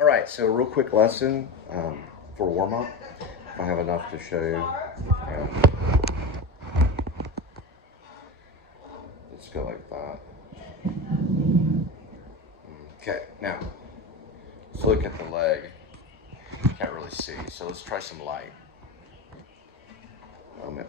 All right, so a real quick lesson for warm-up. If I have enough to show you. Let's go like that. Okay, now, let's look at the leg. Can't really see, so let's try some light. Moment.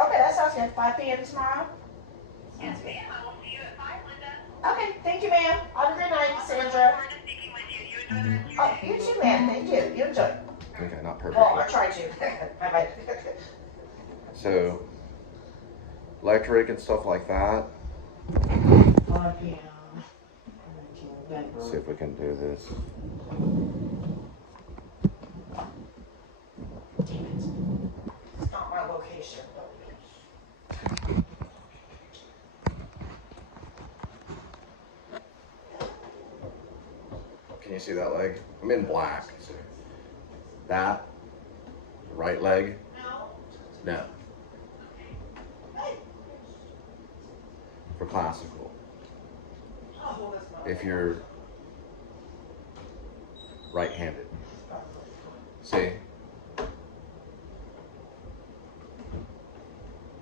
Okay, that sounds good. 5 p.m. tomorrow? Yes, ma'am. I will see you at 5, Linda. Okay, thank you, ma'am. Have a good night, Sandra. Forward to speaking with you. You enjoy the rest of your Oh, you too, ma'am. Thank you. You enjoy. Okay, not perfect. Well, I tried to. Bye-bye. So, electric and stuff like that. 5 p.m. Let's see if we can do this. Damn it. It's not my location. Can you see that leg? I'm in black. So that, the right leg? No. For classical. If you're right-handed. See?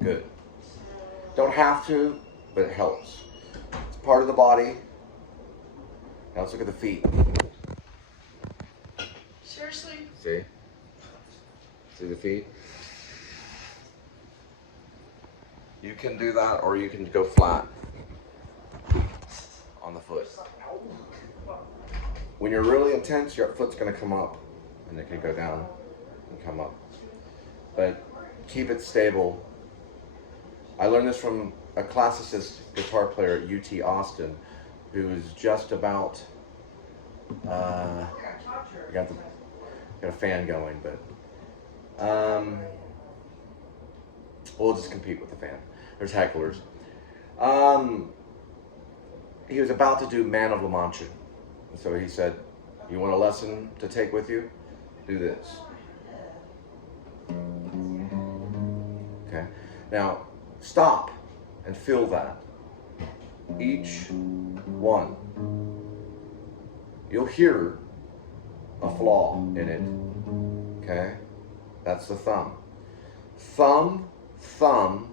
Good. Don't have to, but it helps. It's part of the body. Now let's look at the feet. Seriously? See? See the feet? You can do that, or you can go flat on the foot. When you're really intense, your foot's going to come up, and it can go down and come up. But keep it stable. I learned this from a classicist guitar player at UT Austin, who was just about, I got a fan going, but we'll just compete with the fan. There's hecklers. He was about to do Man of La Mancha. And so he said, you want a lesson to take with you? Do this. Okay. Now, stop and feel that. Each one. You'll hear a flaw in it. Okay? That's the thumb. Thumb, thumb,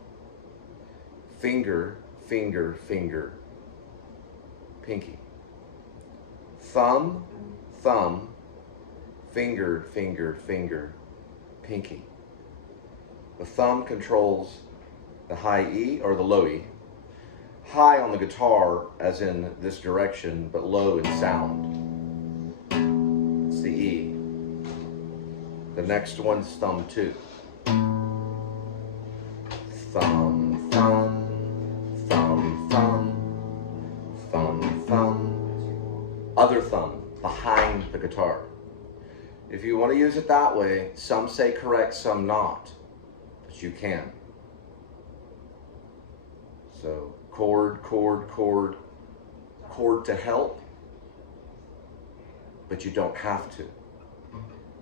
finger, finger, finger, pinky. Thumb, thumb, finger, finger, finger, pinky. The thumb controls the high E or the low E. High on the guitar, as in this direction, but low in sound. It's the E. The next one's thumb 2. Thumb, thumb, thumb, thumb, thumb, thumb. Other thumb, behind the guitar. If you want to use it that way, some say correct, some not. But you can. So, chord, chord, chord, chord to help, but you don't have to.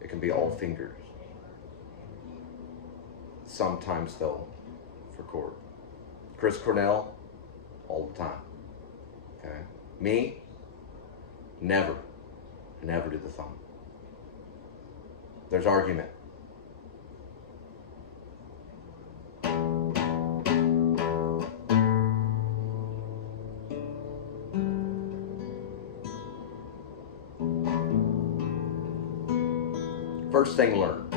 It can be all fingers. Sometimes though, for chord. Chris Cornell, all the time. Okay. Me, never do the thumb. There's argument. First thing learned,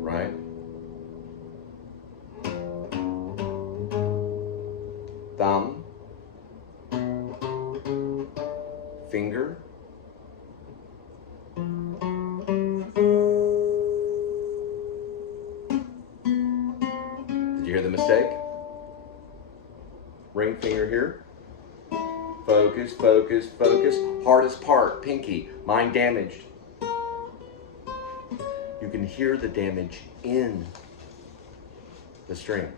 right? Thumb, finger, did you hear the mistake? Ring finger here. Focus, focus, focus. Hardest part, pinky. Mine damaged. You can hear the damage in the string.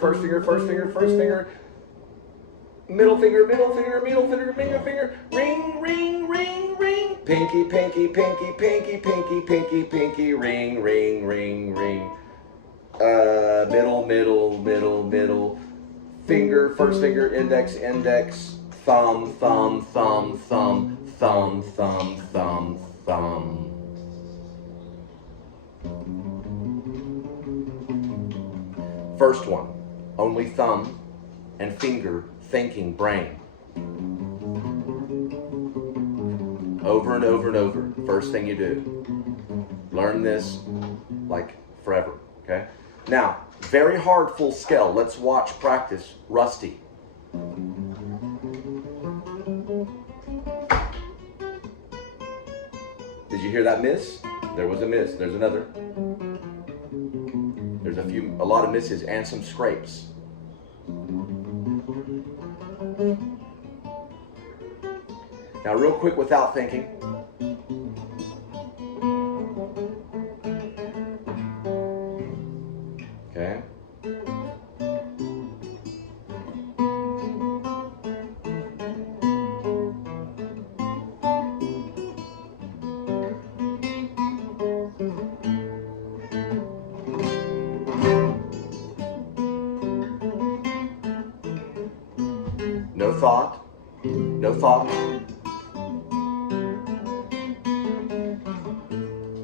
first finger, first finger, first finger. Middle finger, middle finger, middle finger, finger, finger. Ring, ring, ring, ring. Pinky, pinky, pinky, pinky, pinky, pinky, pinky. Ring, ring, ring, ring. Middle, middle, middle, middle. Finger, first finger, index, index. Thumb, thumb, thumb, thumb, thumb, thumb, thumb, thumb. First one, only thumb and finger thinking brain. Over and over and over. First thing you do. Learn this like forever, okay? Now, very hard full scale. Let's watch practice Rusty. Did you hear that miss? There was a miss. There's another. There's a lot of misses and some scrapes. Now, real quick without thinking. Okay. No thought. No thought.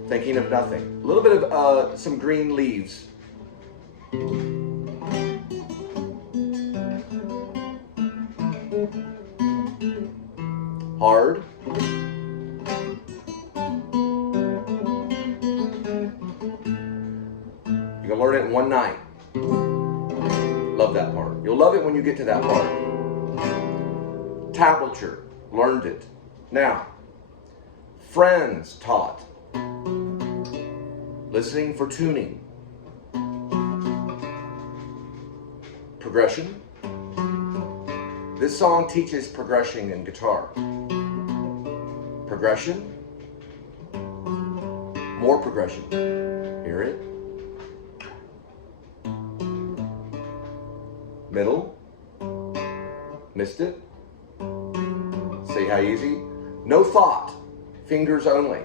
Thinking of nothing. A little bit of some green leaves. Hard. You can learn it in one night. Love that part. You'll love it when you get to that part. Tablature. Learned it. Now, friends taught. Listening for tuning. Progression. This song teaches progression in guitar. Progression. More progression. Hear it. Middle. Missed it. See how easy? No thought. Fingers only.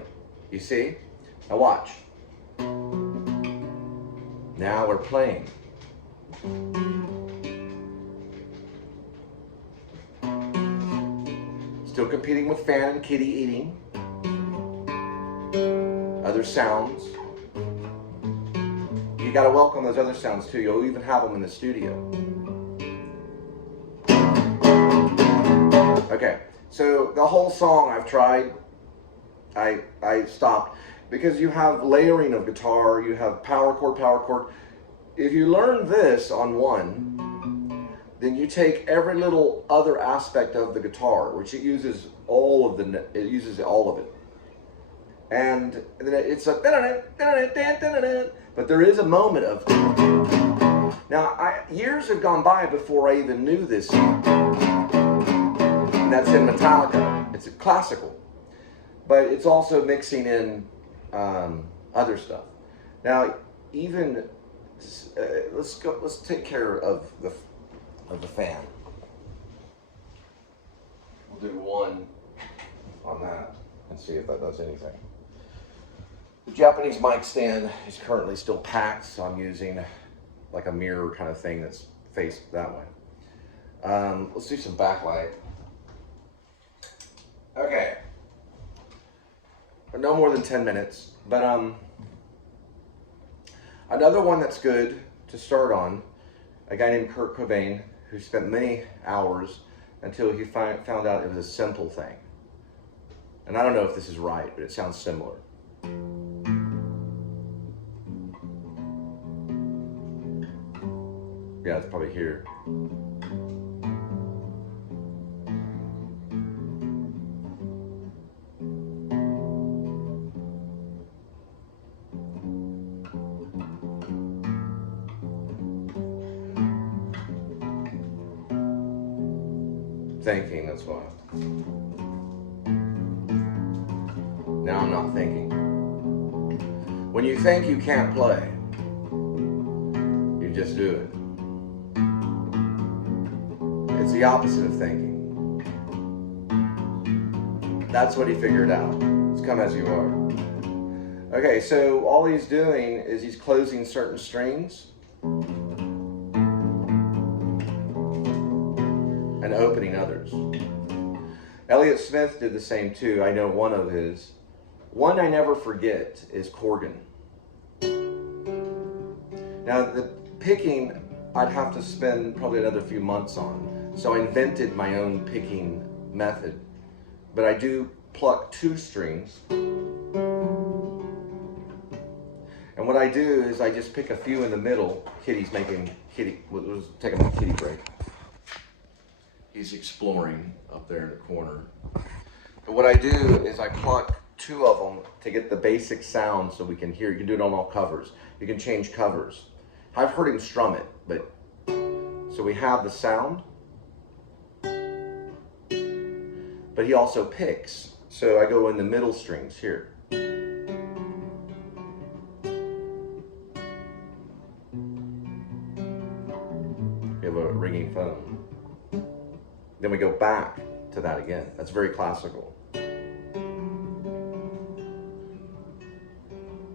You see? Now watch. Now we're playing. Still competing with fan and kitty eating. Other sounds. You gotta welcome those other sounds too. You'll even have them in the studio. Okay, so the whole song I've tried. I stopped. Because you have layering of guitar, you have power chord, power chord. If you learn this on one, then you take every little other aspect of the guitar, which it uses all of it. And then it's a, but there is a moment of, now years have gone by before I even knew this, and that's in Metallica. It's classical, but it's also mixing in other stuff. Now, even let's take care of the fan. We'll do one on that and see if that does anything. The Japanese mic stand is currently still packed, so I'm using like a mirror kind of thing that's faced that way. Let's do some backlight. Okay. No more than 10 minutes, but another one that's good to start on, a guy named Kurt Cobain, who spent many hours until he found out it was a simple thing. And I don't know if this is right, but it sounds similar. Yeah, it's probably here. Thinking, that's why. Now I'm not thinking. When you think you can't play, you just do it. It's the opposite of thinking. That's what he figured out. It's come as you are. Okay, so all he's doing is he's closing certain strings and opening others. Elliott Smith did the same too. I know one of his. One I never forget is Corgan. Now the picking I'd have to spend probably another few months on. So I invented my own picking method. But I do pluck 2 strings. And what I do is I just pick a few in the middle. Kitty's making was taking a kitty break. He's exploring up there in the corner. But what I do is I pluck 2 of them to get the basic sound so we can hear. You can do it on all covers. You can change covers. I've heard him strum it, but so we have the sound. But he also picks. So I go in the middle strings here. We have a ringing phone. Then we go back to that again. That's very classical.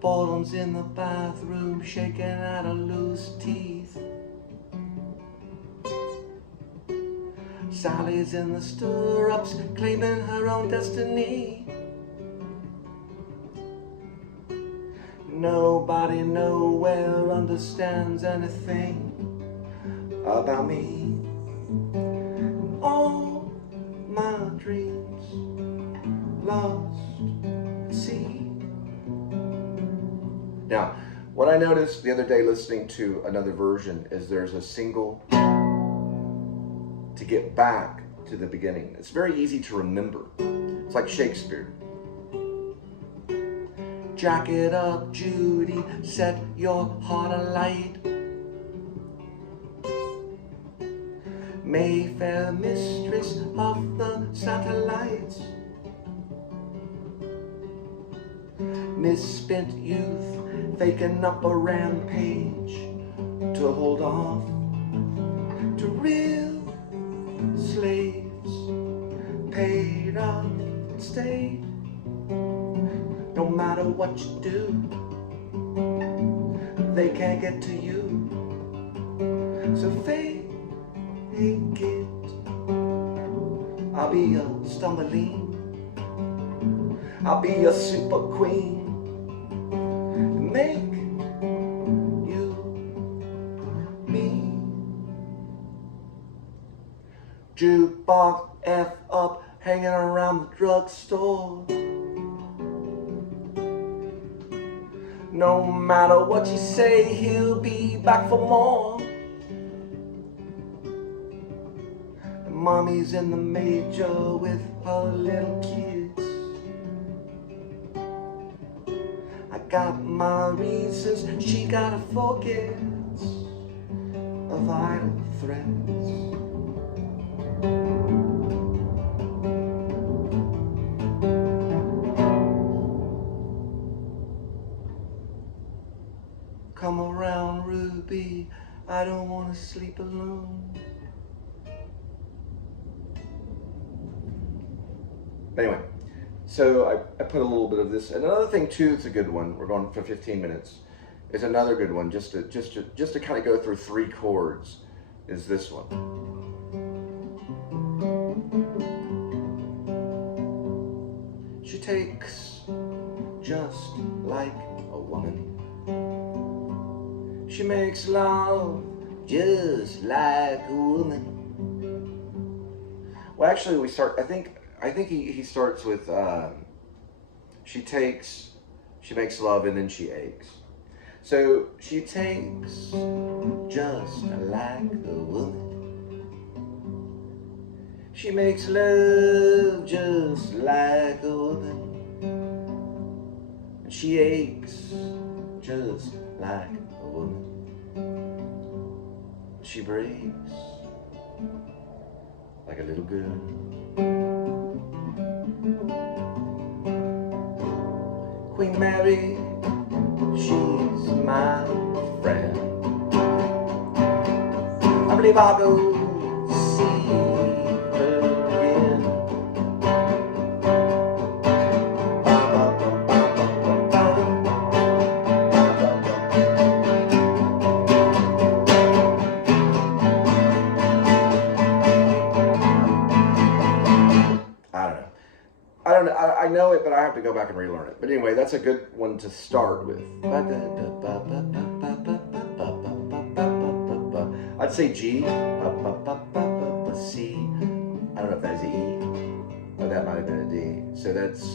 Bottoms in the bathroom, shaking out of loose teeth. Sally's in the stirrups, claiming her own destiny. Nobody nowhere understands anything about me. All my dreams lost at sea. Now, what I noticed the other day listening to another version is there's a single to get back to the beginning. It's very easy to remember. It's like Shakespeare. Jack it up, Judy, set your heart alight. Mayfair mistress of the satellites. Misspent youth, faking up a rampage to hold off to real slaves, paid off and stayed. No matter what you do, they can't get to you. So fake it. I'll be a stumbling. I'll be a super queen. Make you me. Jukebox F up, hanging around the drugstore. No matter what you say, he'll be back for more. And mommy's in the major with her little kids. I got my reasons, she gotta forget of idle threats. Come around, Ruby, I don't want to sleep alone. Anyway, so I put a little bit of this, and another thing too, it's a good one. We're going for 15 minutes. Is another good one, just to kind of go through 3 chords. Is this one? She takes just like a woman. She makes love just like a woman. Well, actually, we start. I think he starts with she makes love, and then she aches. So she takes just like a woman. She makes love just like a woman. And she aches just like a woman. She breaks like a little girl. Queen Mary, she's my friend. I believe I'll go see I don't know. I know it, but I have to go back and relearn it. But anyway, that's a good one to start with. I'd say G, C. I don't know if that's an E. Oh, that might have been a D. So that's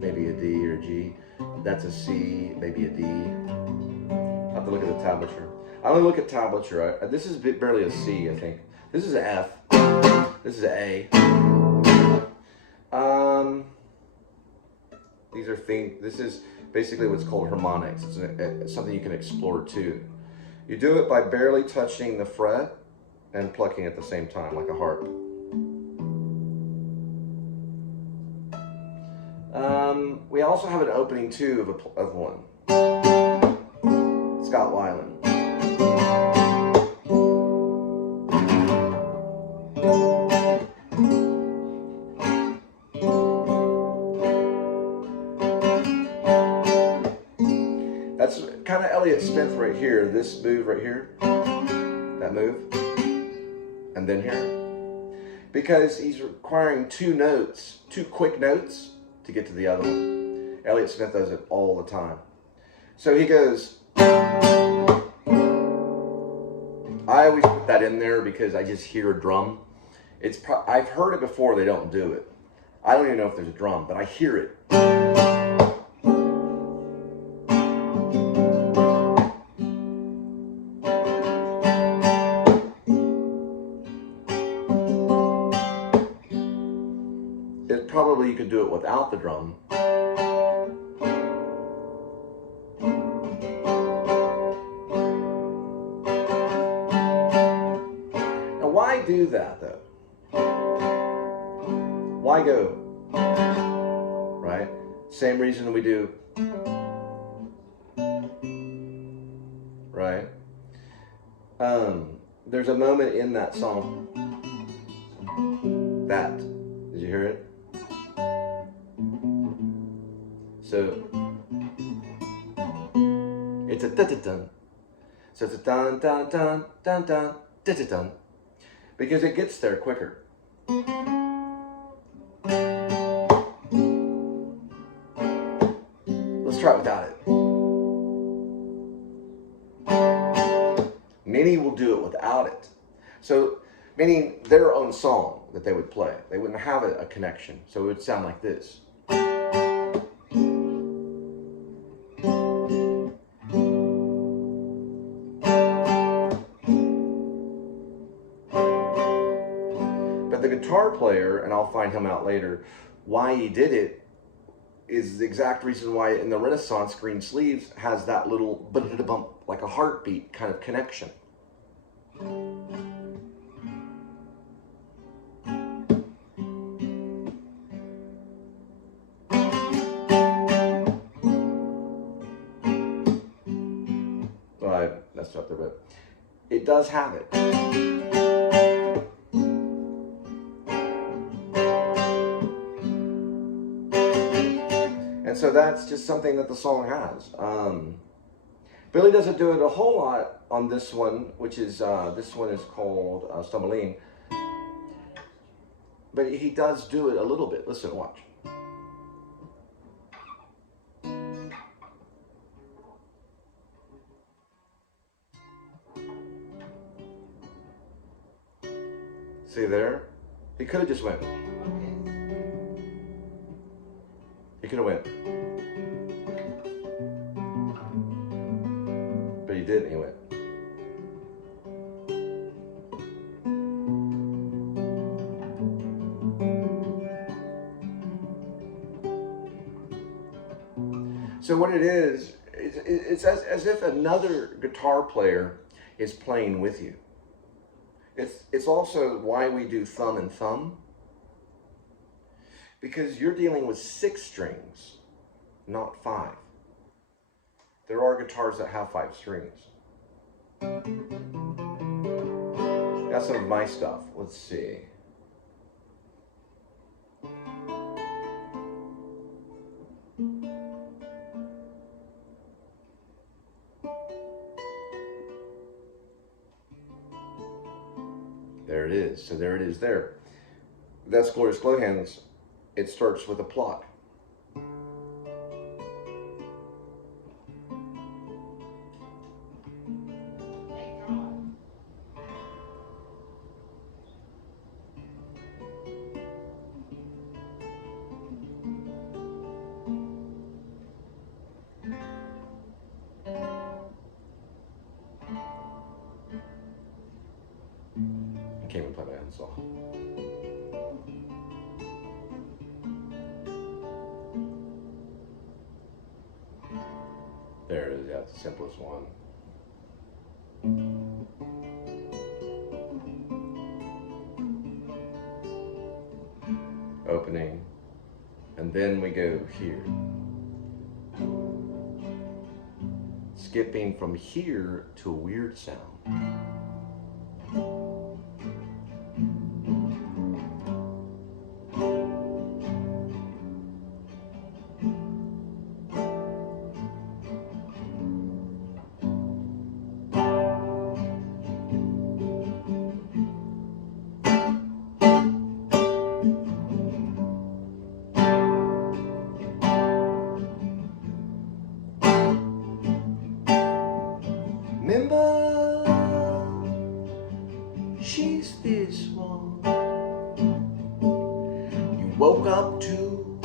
maybe a D or a G. That's a C, maybe a D. I'll have to look at the tablature. I only look at tablature. This is barely a C, I think. This is an F. This is an A. These are things. This is basically what's called harmonics. It's something you can explore too. You do it by barely touching the fret and plucking at the same time, like a harp. We also have an opening too of one. Scott Weiland. That's kind of Elliott Smith right here. This move right here, that move, and then here. Because he's requiring two notes, two quick notes to get to the other one. Elliott Smith does it all the time. So he goes, I always put that in there because I just hear a drum. I've heard it before, they don't do it. I don't even know if there's a drum, but I hear it. Probably you could do it without the drum. Now why do that though? Why go? Right? Same reason we do. Right? There's a moment in that song. That. Did you hear it? So it's a dun-dun-dun. So it's a dun-dun-dun, dun-dun, dun-dun-dun. Because it gets there quicker. Let's try it without it. Many will do it without it. So, meaning their own song that they would play. They wouldn't have a connection. So it would sound like this. The guitar player, and I'll find him out later, why he did it is the exact reason why in the Renaissance green sleeves has that little bump, like a heartbeat kind of connection. Well, I messed up there, but it does have it. And so that's just something that the song has. Billy doesn't do it a whole lot on this one, which is, this one is called Stumbling. But he does do it a little bit. Listen, watch. See there? He could have just went. He could have went. But he didn't, he went. So what it is, it's as if another guitar player is playing with you. It's also why we do thumb and thumb. Because you're dealing with 6 strings, not 5. There are guitars that have 5 strings. That's some of my stuff. Let's see. There it is. So there it is there. That's Glorious Glo Hands. it starts with a pluck. I can't even play my own song. There it is, yeah, it's the simplest one. Opening, and then we go here. Skipping from here to a weird sound. Remember, she's this one you woke up to,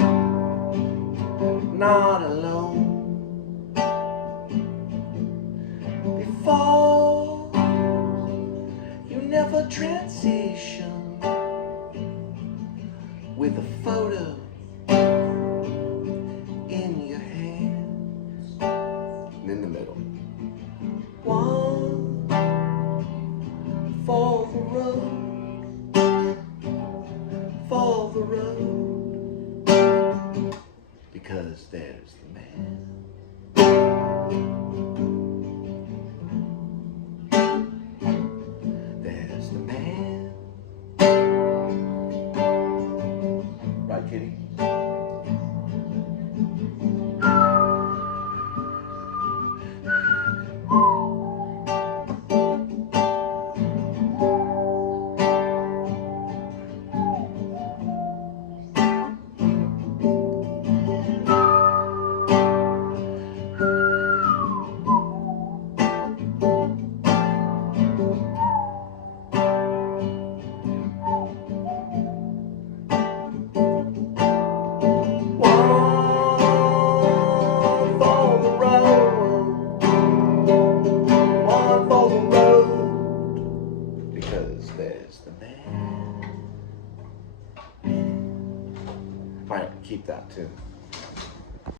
not alone. Before you never transition with a photo in your hands, and in the middle. One for the road, because there's the man. There's the man. Right, kitty? There's the man. Alright, keep that too.